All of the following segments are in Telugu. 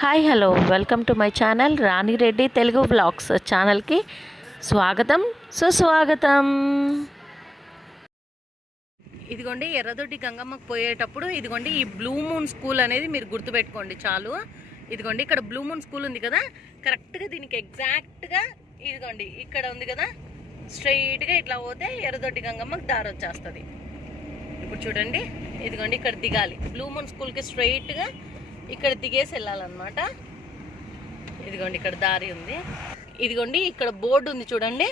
Hi hello welcome to my channel Rani Reddy Telugu vlogs ఛానల్కి స్వాగతం సుస్వాగతం. ఇదిగోండి ఎర్రదొడ్డి గంగమ్మకు పోయేటప్పుడు ఇదిగోండి ఈ బ్లూ మూన్ స్కూల్ అనేది మీరు గుర్తుపెట్టుకోండి చాలు. ఇదిగోండి ఇక్కడ బ్లూ మూన్ స్కూల్ ఉంది కదా, కరెక్ట్గా దీనికి ఎగ్జాక్ట్గా ఇదిగోండి ఇక్కడ ఉంది కదా, స్ట్రైట్గా ఇట్లా పోతే ఎర్రదొడ్డి గంగమ్మకు దారి వచ్చేస్తుంది. ఇప్పుడు చూడండి ఇదిగోండి ఇక్కడ దిగాలి, బ్లూ మూన్ స్కూల్కి స్ట్రైట్గా ఇక్కడ దిగేసి వెళ్ళాలన్నమాట. ఇదిగోండి ఇక్కడ దారి ఉంది, ఇదిగోండి ఇక్కడ బోర్డు ఉంది చూడండి,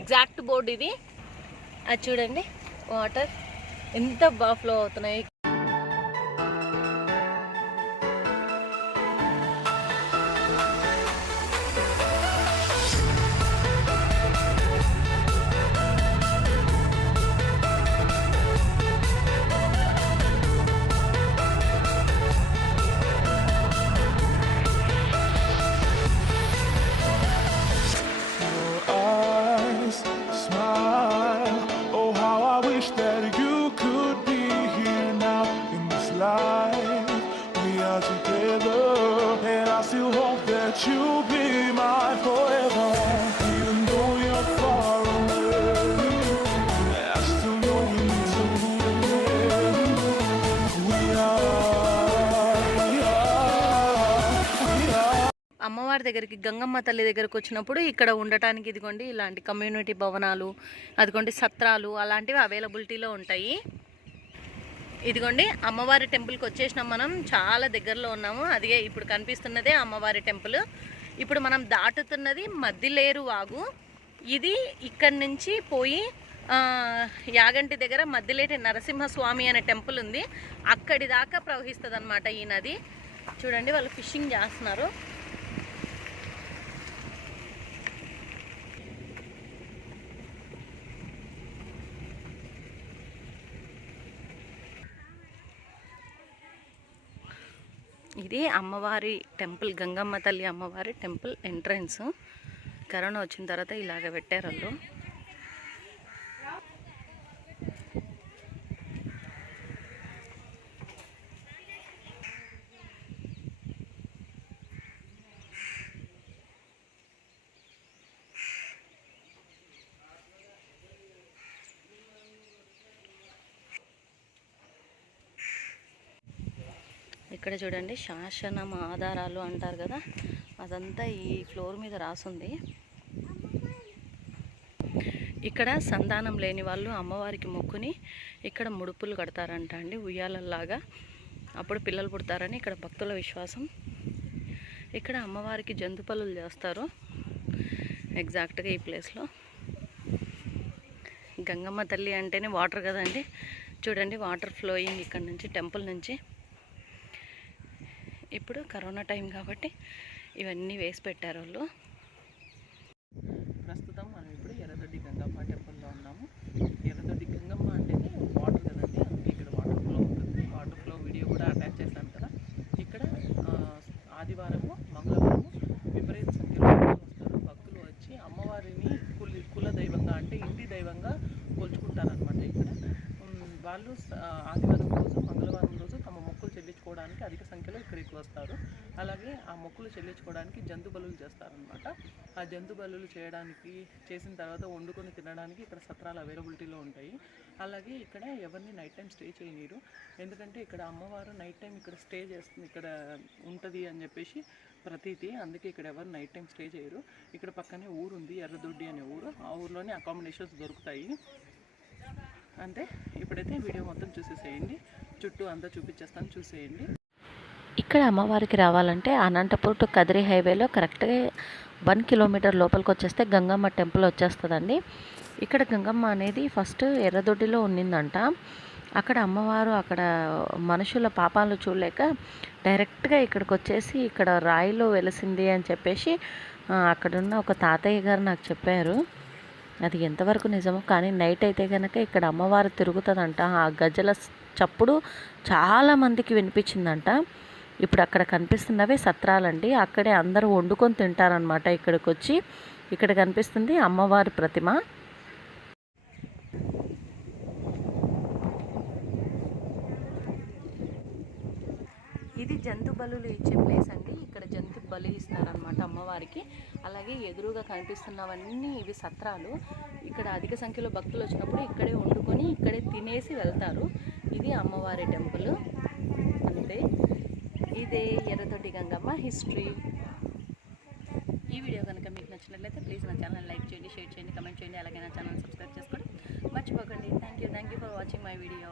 ఎగ్జాక్ట్ బోర్డు ఇది. అది చూడండి వాటర్ ఎంత బాగా ఫ్లో అవుతున్నాయి. You'll be mine forever, even though you're far away. I still know we need to meet again. We are. అమ్మవారి దగ్గరికి గంగమ్మ తల్లి దగ్గరకు వచ్చినప్పుడు ఇక్కడ ఉండటానికి ఇదిగోండి ఇలాంటి కమ్యూనిటీ భవనాలు, అదిగోండి సత్రాలు అలాంటివి అవైలబిలిటీలో ఉంటాయి. ఇదిగోండి అమ్మవారి టెంపుల్కి వచ్చేసినాం, మనం చాలా దగ్గరలో ఉన్నాము. అదే ఇప్పుడు కనిపిస్తున్నదే అమ్మవారి టెంపుల్. ఇప్పుడు మనం దాటుతున్నది మద్దిలేరు వాగు. ఇది ఇక్కడి నుంచి పోయి యాగంటి దగ్గర మద్దిలేటి నరసింహస్వామి అనే టెంపుల్ ఉంది, అక్కడి దాకా ప్రవహిస్తుంది అన్నమాట ఈ నది. చూడండి వాళ్ళు ఫిషింగ్ చేస్తున్నారు. ఇది అమ్మవారి టెంపుల్, గంగమ్మ తల్లి అమ్మవారి టెంపుల్ ఎంట్రన్స్. కరోనా వచ్చిన తర్వాత ఇలాగ పెట్టారు వాళ్ళు. ఇక్కడ చూడండి శాసనం ఆధారాలు అంటారు కదా, అదంతా ఈ ఫ్లోర్ మీద రాసుంది. ఇక్కడ సంతానం లేని వాళ్ళు అమ్మవారికి మొక్కుని ఇక్కడ ముడుపులు కడతారంట అండి, ఉయ్యాలలాగా. అప్పుడు పిల్లలు పుడతారని ఇక్కడ భక్తుల విశ్వాసం. ఇక్కడ అమ్మవారికి జంతు పనులు చేస్తారు ఎగ్జాక్ట్గా ఈ ప్లేస్లో. గంగమ్మ తల్లి అంటేనే వాటర్ కదండి, చూడండి వాటర్ ఫ్లోయింగ్ ఇక్కడ నుంచి టెంపుల్ నుంచి. ఇప్పుడు కరోనా టైం కాబట్టి ఇవన్నీ వేసి పెట్టారు వాళ్ళు. ప్రస్తుతం మనం ఇప్పుడు ఎర్రదొడ్డి గంగమ్మ టెంపుల్లో ఉన్నాము. ఎర్రదొడ్డి గంగమ్మ అంటేనే వాటర్ కదండి, అందుకే ఇక్కడ వాటర్ ఫ్లో ఉంటుంది. వాటర్ ఫ్లో వీడియో కూడా అటాచ్ చేశాను కదా. ఇక్కడ ఆదివారము మంగళవారము విపరీత సంఖ్యలో వస్తారు భక్తులు. వచ్చి అమ్మవారిని కుల దైవంగా అంటే ఇంటి దైవంగా కొలుచుకుంటారనమాట. ఇక్కడ వాళ్ళు ఆదివారం రోజు మంగళవారం రోజు తమ మొక్కులు చెల్లించుకోవడానికి అధిక సంఖ్యలో ఇక్కడికి వస్తారు. అలాగే ఆ మొక్కులు చెల్లించుకోవడానికి జంతు బలులు చేస్తారనమాట. ఆ జంతు బలులు చేసిన తర్వాత వండుకొని తినడానికి ఇక్కడ సత్రాలు అవైలబిలిటీలో ఉంటాయి. అలాగే ఇక్కడ ఎవరిని నైట్ టైం స్టే చేయనీరు, ఎందుకంటే ఇక్కడ అమ్మవారు నైట్ టైం ఇక్కడ స్టే చేస్తుంది, ఇక్కడ ఉంటుంది అని చెప్పేసి ప్రతీతి. అందుకే ఇక్కడ ఎవరు నైట్ టైం స్టే చేయరు. ఇక్కడ పక్కనే ఊరు ఉంది ఎర్రదొడ్డి అనే ఊరు, ఆ ఊర్లోనే అకామిడేషన్స్ దొరుకుతాయి. అంతే. ఇప్పుడైతే వీడియో మొత్తం చూసేసేయండి, చుట్టూ అంతా చూపించేస్తాను, చూసేయండి. ఇక్కడ అమ్మవారికి రావాలంటే అనంతపూర్ టు కదిరి హైవేలో కరెక్ట్గా 1 కిలోమీటర్ లోపలికి వచ్చేస్తే గంగమ్మ టెంపుల్ వచ్చేస్తుందండి. ఇక్కడ గంగమ్మ అనేది ఫస్ట్ ఎర్రదొడ్డిలో ఉన్నిందంట. అక్కడ అమ్మవారు అక్కడ మనుషుల పాపాలు చూడలేక డైరెక్ట్గా ఇక్కడికి వచ్చేసి ఇక్కడ రాయిలో వెలిసింది అని చెప్పేసి అక్కడున్న ఒక తాతయ్య గారు నాకు చెప్పారు. అది ఎంతవరకు నిజమో కానీ నైట్ అయితే కనుక ఇక్కడ అమ్మవారు తిరుగుతుందంట. ఆ గజ్జల చప్పుడు చాలామందికి వినిపించిందంట. ఇప్పుడు అక్కడ కనిపిస్తున్నవే సత్రాలండి, అక్కడే అందరూ వండుకొని తింటారనమాట. ఇక్కడికి వచ్చి ఇక్కడ కనిపిస్తుంది అమ్మవారి ప్రతిమ. ఇది జంతు బలులు ఇచ్చే ప్లేస్ అండి. ఇక్కడ జంతు బలి ఇస్తారనమాట అమ్మవారికి. అలాగే ఎదురుగా కనిపిస్తున్నవన్నీ ఇవి సత్రాలు. ఇక్కడ అధిక సంఖ్యలో భక్తులు వచ్చినప్పుడు ఇక్కడే వండుకొని ఇక్కడే తినేసి వెళ్తారు. ఇది అమ్మవారి టెంపుల్ అంతే. ఇదే ఎర్రదొడ్డి గంగమ్మ హిస్టరీ. ఈ వీడియో కనుక మీకు నచ్చినట్లయితే ప్లీజ్ నా ఛానల్ లైక్ చేయండి, షేర్ చేయండి, కమెంట్ చేయండి. అలాగే నా ఛానల్ సబ్స్క్రైబ్ చేసుకోండి మర్చిపోకండి. Thank you for watching my video.